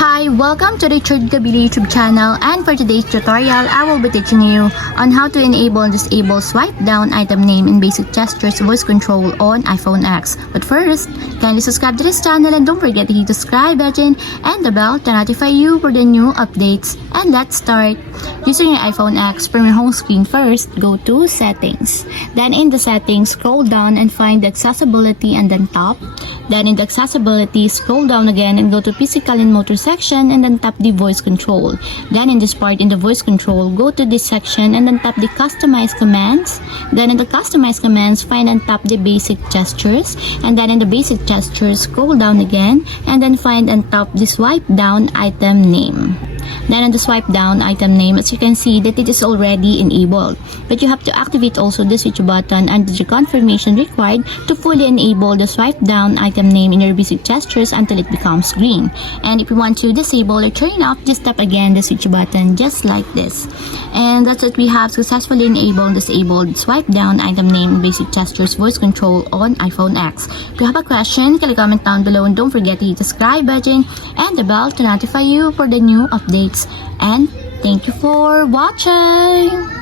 Hi, welcome to the Third Kabili YouTube channel, and for today's tutorial, I will be teaching you on how to enable and disable swipe down item name and basic gestures voice control on iPhone X. But first, kindly subscribe to this channel and don't forget to hit the subscribe button and the bell to notify you for the new updates. And let's start. Using your iPhone X, from your home screen first, go to Settings. Then in the Settings, scroll down and find the Accessibility and then Top. Then in the Accessibility, scroll down again and go to Physical and Motor section and then tap the Voice Control. Then in this part in the Voice Control, go to this section and then tap the Customize Commands. Then in the Customize Commands, find and tap the Basic Gestures. And then in the Basic Gestures, scroll down again and then find and tap the Swipe Down Item Name. Then in the swipe down item name, as you can see that it is already enabled. But you have to activate also the switch button and the confirmation required to fully enable the swipe down item name in your basic gestures until it becomes green. And if you want to disable or turn off, just tap again the switch button just like this. And that's it, we have successfully enabled and disabled swipe down item name basic gestures voice control on iPhone X. If you have a question, can you comment down below and don't forget to hit the subscribe button and the bell to notify you for the new updates. And thank you for watching.